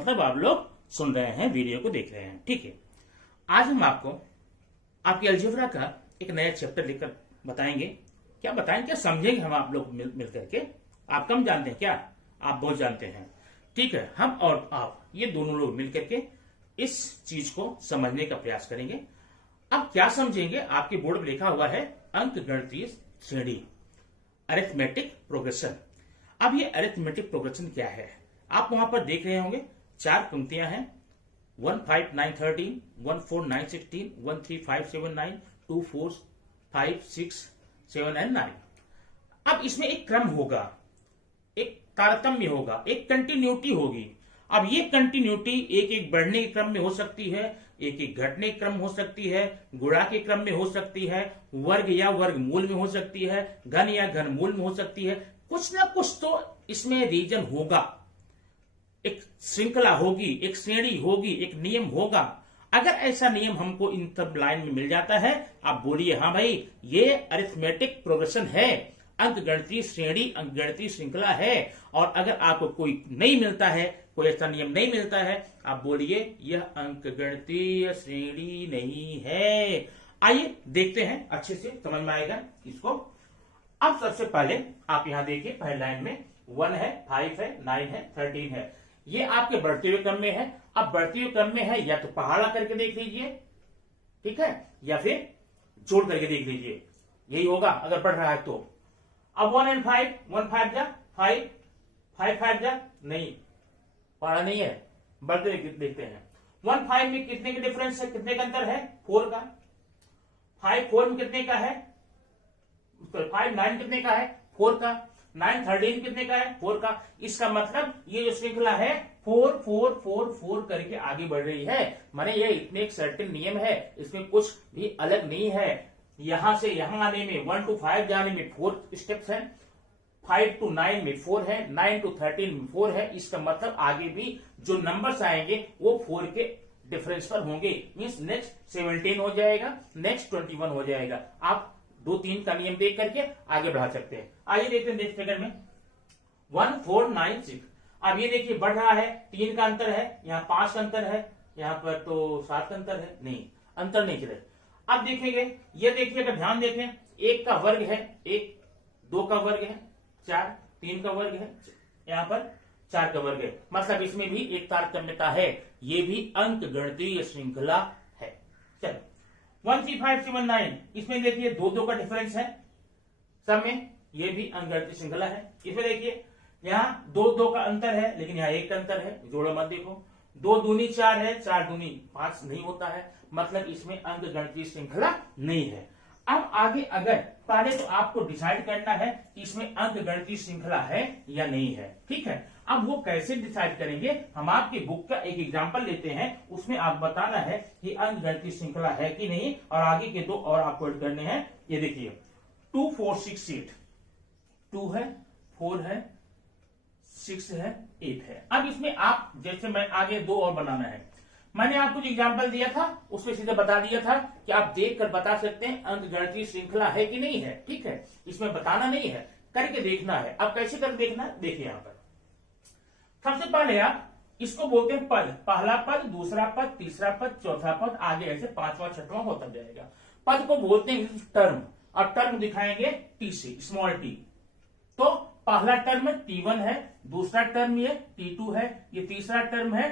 मतलब आप लोग सुन रहे हैं, वीडियो को देख रहे हैं। ठीक है, आज हम आपको आपकी अलजेब्रा का एक नया चैप्टर लेकर बताएंगे। क्या बताएंगे, क्या समझेंगे हम आप लोग मिल करके। आप कम जानते हैं क्या, आप बहुत जानते हैं। ठीक है, हम और आप ये दोनों लोग मिल करके इस चीज को समझने का प्रयास करेंगे। अब क्या समझेंगे, आपके बोर्ड में लिखा हुआ है अंक गणितीय श्रेणी, अरिथमेटिक प्रोग्रेशन। अब ये अरिथमेटिक प्रोग्रेशन क्या है, आप वहां पर देख रहे होंगे 4 पंक्तियां हैं, 1 5 9 13, 1 4 9 16, 1 3 5 7 9, 2 4 5 6 7 एंड 9। अब इसमें एक क्रम होगा, एक तारतम्य होगा, एक कंटिन्यूटी होगी। अब ये कंटिन्यूटी एक एक बढ़ने के क्रम में हो सकती है, एक एक घटने के क्रम हो सकती है, गुणा के क्रम में हो सकती है, वर्ग या वर्गमूल में हो सकती है, घन या घनमूल में हो सकती है। कुछ ना कुछ तो इसमें रीजन होगा, एक श्रृंखला होगी, एक श्रेणी होगी, एक नियम होगा। अगर ऐसा नियम हमको इन सब लाइन में मिल जाता है, आप बोलिए हाँ भाई ये अरिथमेटिक प्रोग्रेशन है, अंक गणितीय श्रेणी, अंक गणितीय श्रृंखला है। और अगर आपको कोई नहीं मिलता है, कोई ऐसा नियम नहीं मिलता है, आप बोलिए यह अंक गणितीय श्रेणी नहीं है। आइए देखते हैं, अच्छे से समझ में आएगा इसको। अब सबसे पहले आप यहां देखिए, पहले लाइन में 1 है, 5 है, 9 है, 13 है। ये आपके बढ़ते हुए क्रम में है। अब बढ़ते हुए क्रम में है, या तो पहाड़ा करके देख लीजिए, ठीक है, या फिर जोड़ करके देख लीजिए, यही होगा अगर बढ़ रहा है तो। अब 1 एंड 5, 1 5 जा 5, 5 5 जा नहीं, पहाड़ा नहीं है, बढ़ते देखते हैं। 1 5 में कितने के डिफरेंस है, कितने का अंतर है, 4 का। 5 4 में कितने का है, 5 9 कितने का है, 4 का। 9 13 कितने का है, 4 का। इसका मतलब ये जो श्रृंखला है 4 4 4 4 करके आगे बढ़ रही है। माने ये इतने एक सर्टेन नियम है, इसमें कुछ भी अलग नहीं है। यहां से यहां आने में 1 to 5 जाने में 4 स्टेप्स हैं, 5 to 9 में 4 है, 9 to 13 में 4 है। इसका मतलब आगे भी जो नंबर्स आएंगे वो 4 के डिफरेंस पर होंगे। मींस नेक्स्ट 17 हो जाएगा, नेक्स्ट 21 हो जाएगा। आप 2 3 का नियम देख करके आगे बढ़ा सकते हैं। आइए देखते हैं नेक्स्ट फिगर में 1 4 9 6। अब ये देखिए बढ़ रहा है, 3 का अंतर है, यहाँ 5 का अंतर है, यहाँ पर तो 7 का अंतर है, नहीं अंतर नहीं चले। अब देखेंगे, ये देखिए अगर ध्यान देखें, 1 का वर्ग है 1, 2 का वर्ग है 4, 3 का वर्ग है, यहाँ पर 4 का वर्ग है। मतलब इसमें भी एक तारतम्यता है, ये भी अंक गणितीय श्रृंखला है। चलो 1 3 5 7 9, इसमें देखिए 2 2 का डिफरेंस है सब में, ये भी अंक गणितीय श्रृंखला है। इसमें देखिए यहाँ 2 2 का अंतर है, लेकिन यहाँ 1 का अंतर है, जोड़ो मत देखो। 2 दूनी 4 है, 4 दूनी 5 नहीं होता है, मतलब इसमें अंक गणितीय श्रृंखला नहीं है। अब आगे अगर पहले तो आपको डिसाइड करना है कि इसमें अंक गणितीय श्रृंखला है या नहीं है, ठीक है। अब वो कैसे डिसाइड करेंगे, हम आपके बुक का एक एग्जांपल लेते हैं, उसमें आप बताना है कि अंक गणितीय श्रृंखला है कि नहीं, और आगे के 2 और आपको ऐड करने हैं। ये देखिए 2 4 6 8, 2 है, 4 है, 6 है, 8 है। अब इसमें आप जैसे मैं आगे 2 और बनाना है, मैंने आपको जो एग्जाम्पल दिया था उसमें सीधे बता दिया था कि आप देख कर बता सकते हैं अंक गणितीय श्रृंखला है कि नहीं है, ठीक है। इसमें बताना नहीं है, करके देखना है। अब कैसे कर देखना है, देखिए यहाँ पर सबसे पहले आप इसको बोलते हैं पद, पहला पद, दूसरा पद, तीसरा पद, चौथा पद, आगे ऐसे 5वां 6वां होता जाएगा। पद को बोलते हैं टर्म, और टर्म दिखाएंगे टी से, स्मॉल टी। तो पहला टर्म T1 है, दूसरा टर्म ये T2 है, ये तीसरा टर्म है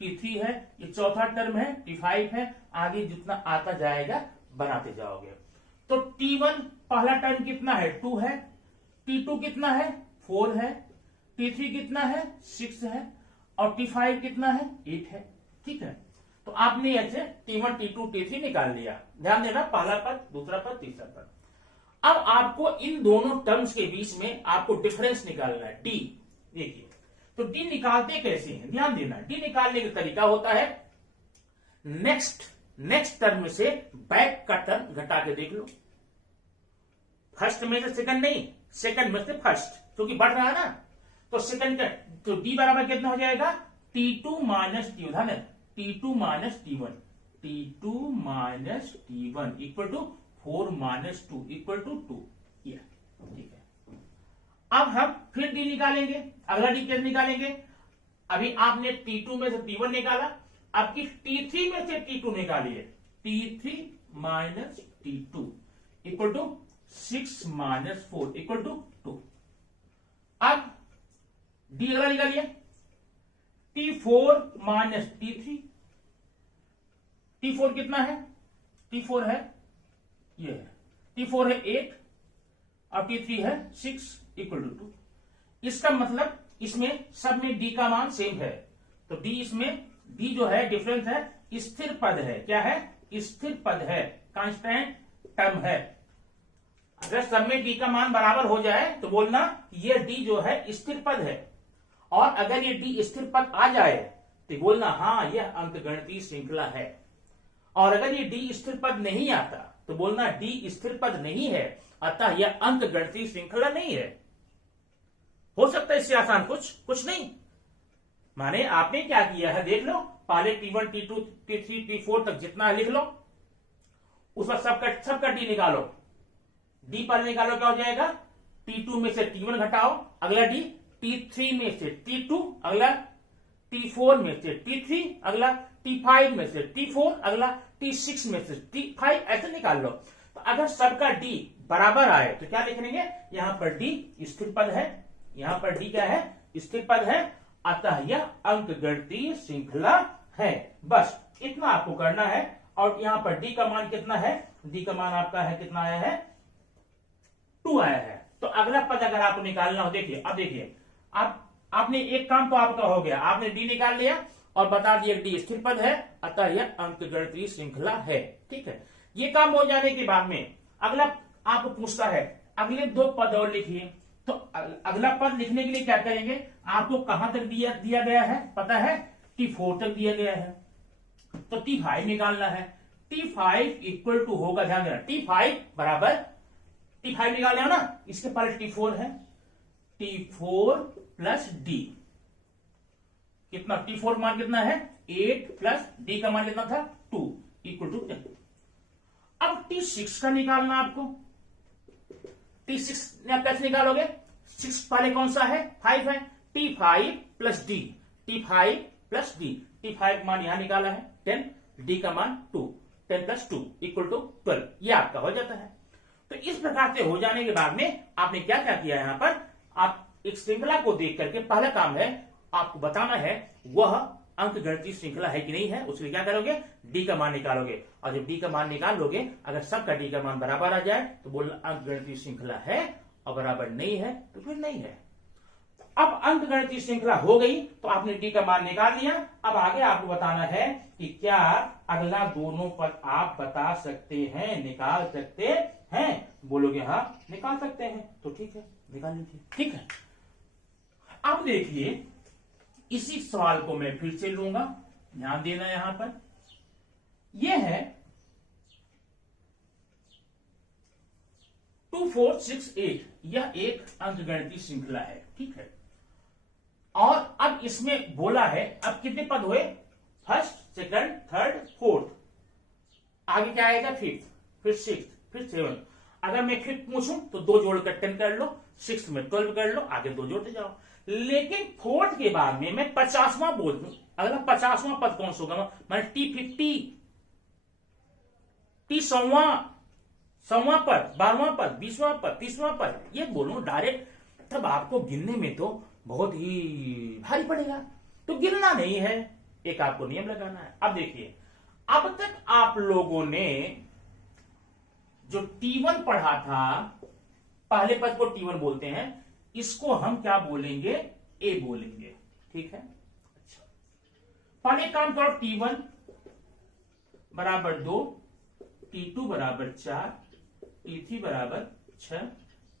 T3 है, ये चौथा टर्म है T5 है। आगे जितना आता जाएगा बनाते जाओगे। तो T1 पहला टर्म कितना है, 2 है, T2 कितना है, 4 है, T3 कितना है, 6 है, और T5 कितना है, 8 है, ठीक है। तो आपने ऐसे T1 T2 T3 निकाल लिया। ध्यान देना, पहला पद, दूसरा पद, तीसरा पद। अब आपको इन दोनों टर्म्स के बीच में आपको डिफरेंस निकालना है, डी। देखिए तो डी निकालते कैसे हैं, ध्यान देना। डी निकालने का तरीका होता है नेक्स्ट टर्म से बैक का टर्म घटा के देख लो। फर्स्ट में से सेकंड नहीं, सेकंड में से फर्स्ट, क्योंकि बढ़ रहा है ना। तो सेकंड का तो डी बराबर कितना हो जाएगा, T2 माइनस T1, ध्यान है T2 minus T1, T2 minus T1 equal to 4 minus 2 equal to 2, ठीक है। अब हम फिर डी निकालेंगे। अगला डी कैसे निकालेंगे, अभी आपने T2 में से T1 निकाला, अब की T3 में से T2 निकालिए, T3 minus T2 equal to 6 minus 4 equal to 2। अब डी अगला निकालिए, T4 माइनस T3, T4 कितना है, T4 है ये है, T4 है 8 और T3 है 6 इक्वल टू 2। इसका मतलब इसमें सब में D का मान सेम है, तो D इसमें D जो है डिफरेंस है, स्थिर पद है। क्या है, स्थिर पद है, कांस्टेंट टर्म है। अगर सब में D का मान बराबर हो जाए तो बोलना ये D जो है स्थिर पद है, और अगर ये D स्थिर पद आ जाए तो बोलना हाँ यह अंकगणितीय श्रृंखला है। और अगर ये D स्थिर पद नहीं आता तो बोलना D स्थिर पद नहीं है, अतः यह अंकगणितीय श्रृंखला नहीं है। हो सकता है इससे आसान कुछ नहीं। माने आपने क्या किया है देख लो, पहले T1 T2 T3 T4 तक जितना लिख लो, उस पर सबका D निकालो। D पर निकालो क्या हो जाएगा, T2 में से T1 घटाओ, अगला D, T3 में से T2, अगला T4 में से T3, अगला T5 में से T4, अगला T6 में से T5, ऐसे निकाल लो। तो अगर सबका D बराबर आए तो क्या लिख लेंगे, यहां पर D स्थिर पद है, यहां पर D क्या है, स्थिर पद है, अतः यह अंकगणितीय श्रृंखला है। बस इतना आपको करना है। और यहां पर D का मान कितना है, D का मान आपका है कितना आया है, 2 आया है। तो अगला पद अगर आपको निकालना हो, देखिए अब देखिए, आपने एक काम तो आपका हो गया, आपने D निकाल लिया और बता दिया D स्थिर पद है, अतः यह अंकगणितीय श्रृंखला है। ठीक है, ये काम हो जाने के बाद में अगला आपको पूछता है अगले 2 पद और लिखिए। तो अगला पद लिखने के लिए क्या करेंगे, आपको कहां तक दिया गया है पता है, T4 तक दिया गया है, तो T5 निकालना है। T5 इक्वल टू होगा, ध्यान देना, T5 बराबर, T5 निकाल लिया ना, इसके पहले T4 है, T4 प्लस D कितना, T4 मान कितना है 8 प्लस D का मान कितना था 2 इक्वल टू 10। अब T6 का निकालना आपको, T6 कैसे निकालोगे, 6 पहले कौन सा है, 5 है, T5 plus D, T5 plus D, T5 मान यहां निकाला है 10, D का मान 2, 10 प्लस 2 इक्वल टू 12, ये आपका हो जाता है। तो इस प्रकार से हो जाने के बाद में आपने क्या क्या किया, यहां पर आप एक श्रृंखला को देख करके पहला काम है आपको बताना है वह अंकगणितीय श्रृंखला है कि नहीं है। उसके लिए क्या करोगे, D का मान निकालोगे, और जब D का मान निकाल लोगे, अगर सबका D का मान बराबर आ जाए तो बोलना अंकगणितीय श्रृंखला है, और बराबर नहीं है तो फिर नहीं है। अब अंकगणितीय श्रृंखला हो गई तो आपने D का मान निकाल लिया। अब आगे आपको बताना है कि क्या अगला दोनों पद आप बता सकते हैं, निकाल सकते हैं। बोलोगे हाँ निकाल सकते हैं, तो ठीक है निकाल लीजिए। ठीक है, अब देखिए इसी सवाल को मैं फिर से लूंगा, ध्यान देना यहां पर, यह है 2 4 6 8, यह एक अंकगणितीय श्रृंखला है। ठीक है, और अब इसमें बोला है अब कितने पद हुए, फर्स्ट सेकंड थर्ड फोर्थ, आगे क्या आएगा फिफ्थ, फिर सिक्स्थ, फिर सेवंथ। अगर मैं फिफ्थ पूछूं तो 2 जोड़कर 10 कर लो, सिक्स्थ में 12 कर लो, आगे 2 जोड़ते जाओ। लेकिन फोर्थ के बाद में मैं 50वां बोल दूं, अगला 50वां पद कौन सा होगा, मैंने T50, T 100वां पद, 12वां पद, 20वां पद, 30वां पद, ये बोलूं डायरेक्ट, तब आपको गिनने में तो बहुत ही भारी पड़ेगा, तो गिनना नहीं है, एक आपको नियम लगाना है। अब देखिए, अब तक आप लोगों ने जो T1 पढ़ा था, पहले पद को T1 बोलते हैं, इसको हम क्या बोलेंगे, A बोलेंगे। ठीक है, अच्छा, पहले काम करो, T1 बराबर 2, T2 बराबर 4, T3 बराबर 6,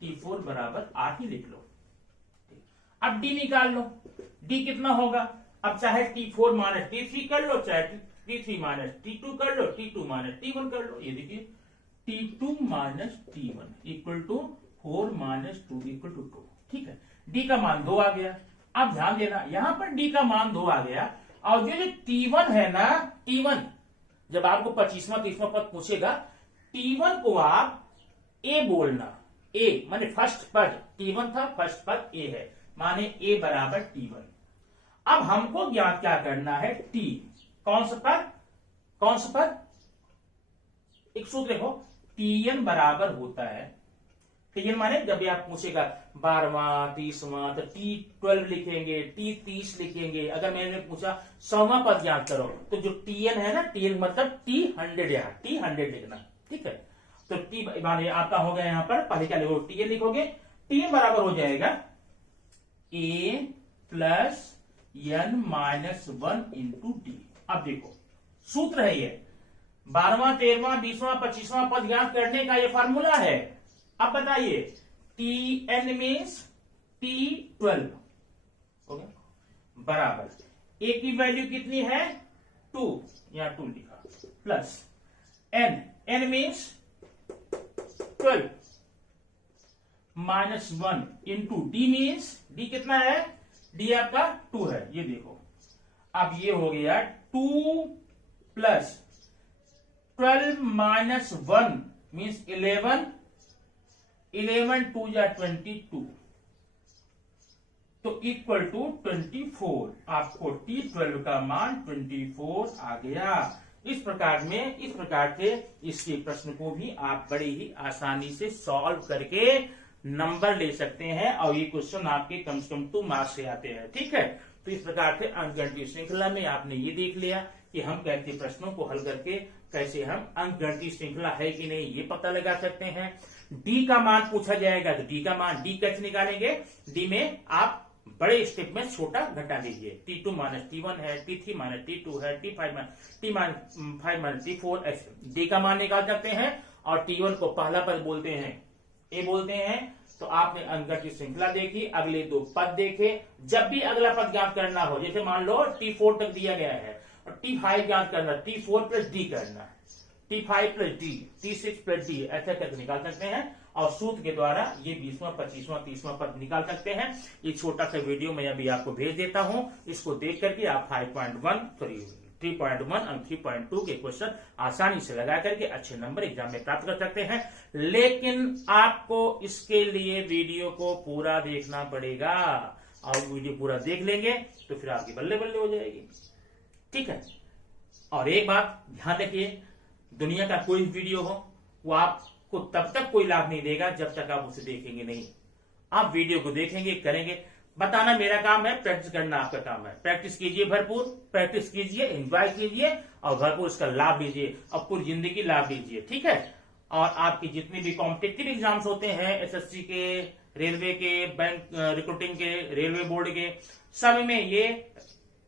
T4 बराबर 8 ही लिख लो। अब D निकाल लो, D कितना होगा, अब चाहे T4 माइनस T3 कर लो, चाहे T3 माइनस T2 कर लो, T2 माइनस T1 कर लो। ये देखिए T2 minus T1 equal to 4 minus 2 equal to 2। ठीक है, D का मान 2 आ गया। अब ध्यान देना, यहां पर D का मान 2 आ गया, और जो T1 है ना, T1 जब आपको 25वां 30वां पद पूछेगा, T1 को आप A बोलना, A माने फर्स्ट पद, T1 था फर्स्ट पद A है, माने A बराबर T1। अब हमको ज्ञात क्या करना है, टी। कौन सा पद, एक सूत्र देखो, टीएन बराबर होता है, टीएन माने जब भी आप पूछेगा 12वां 30वां तो टी 12 लिखेंगे, टी 30 लिखेंगे। अगर मैंने पूछा 100वां पद ज्ञात करो तो जो टीएन है ना, टीएन मतलब टी 100, यहाँ टी 100 लिखना, ठीक है। तो टी माने आपका हो गया यहाँ पर, पहले क्या लिखोगे, टीएन लिखोगे, टीएन बराबर हो जाएगा A plus N minus 1 into T. अब देखो सूत्र है ये, 12वां 13वां 20वां 25वां पद ज्ञात करने का ये फार्मूला है। अब बताइए, टी एन मीन्स टी 12 हो गया, बराबर ए की वैल्यू कितनी है 2, यहां 2 लिखा, plus n means 12 minus 1 into d means, d कितना है, डी आपका 2 है, ये देखो। अब ये हो गया 2 प्लस 12 माइनस 1 मीन्स 11 2 या 22 तो इक्वल टू 24। आपको T12 का मान 24 आ गया। इस प्रकार से इसके प्रश्न को भी आप बड़े ही आसानी से सॉल्व करके नंबर ले सकते हैं, और ये क्वेश्चन आपके कम से कम 2 मार्क्स से आते हैं, ठीक है। तो इस प्रकार से अंकगणितीय श्रृंखला में आपने ये देख लिया कि हम कैसे प्रश्नों को हल करके कैसे हम अंकगणितीय श्रृंखला है कि नहीं ये पता लगा सकते हैं। डी का मान पूछा जाएगा तो डी का मान, डी कैसे निकालेंगे, डी में आप बड़े स्टेप में छोटा घटा लीजिए, T2 माइनस T1 है, T3 माइनस T2 है, T5 माइनस T4 ऐसे डी का मान निकाल सकते हैं। और T1 को पहला पद बोलते हैं, ए बोलते हैं। तो आपने अंकगणितीय श्रृंखला देखी, अगले 2 पद देखे। जब भी अगला पद ज्ञात करना हो, जैसे मान लो T4 तक दिया गया है और T5 ज्ञात करना, T4 प्लस डी करना है, T5 plus D, T6 plus D, ऐसा करके निकाल सकते हैं। और सूत्र के द्वारा ये 20वां 25वां 30वां पद निकाल सकते हैं। ये छोटा सा वीडियो मैं अभी आपको भेज देता हूं, इसको देख करके आप 3.1 और 3.2 के क्वेश्चन आसानी से लगा करके अच्छे नंबर एग्जाम में प्राप्त कर सकते हैं। लेकिन आपको इसके लिए वीडियो को पूरा देखना पड़ेगा, और वीडियो पूरा देख लेंगे तो फिर आपकी बल्ले बल्ले हो जाएगी, ठीक है। और एक बात ध्यान रखिए, दुनिया का कोई वीडियो हो वो आपको तब तक कोई लाभ नहीं देगा जब तक आप उसे देखेंगे नहीं। आप वीडियो को देखेंगे, करेंगे, बताना मेरा काम है, प्रैक्टिस करना आपका काम है। प्रैक्टिस कीजिए, भरपूर प्रैक्टिस कीजिए, एंजॉय कीजिए और भरपूर इसका लाभ लीजिए और पूरी जिंदगी लाभ लीजिए, ठीक है। और आपकी जितने भी कॉम्पिटिटिव एग्जाम्स होते हैं, एसएससी के, रेलवे के, बैंक रिक्रूटिंग के, रेलवे बोर्ड के, सब में ये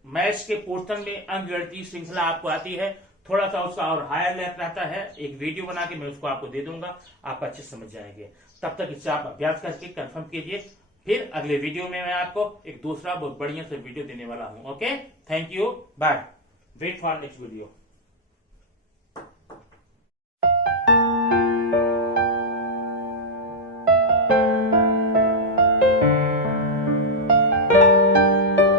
मैथ्स के पोर्शन में अंकगणितीय श्रृंखला आपको आती है। थोड़ा सा उसका और हायर लेवल रहता है, एक वीडियो बना के मैं उसको आपको दे दूंगा, आप अच्छे समझ जाएंगे। तब तक इससे आप अभ्यास करके कंफर्म कीजिए। फिर अगले वीडियो में मैं आपको एक दूसरा बहुत बढ़िया सा वीडियो देने वाला हूं। Okay, thank you, bye, wait for next video.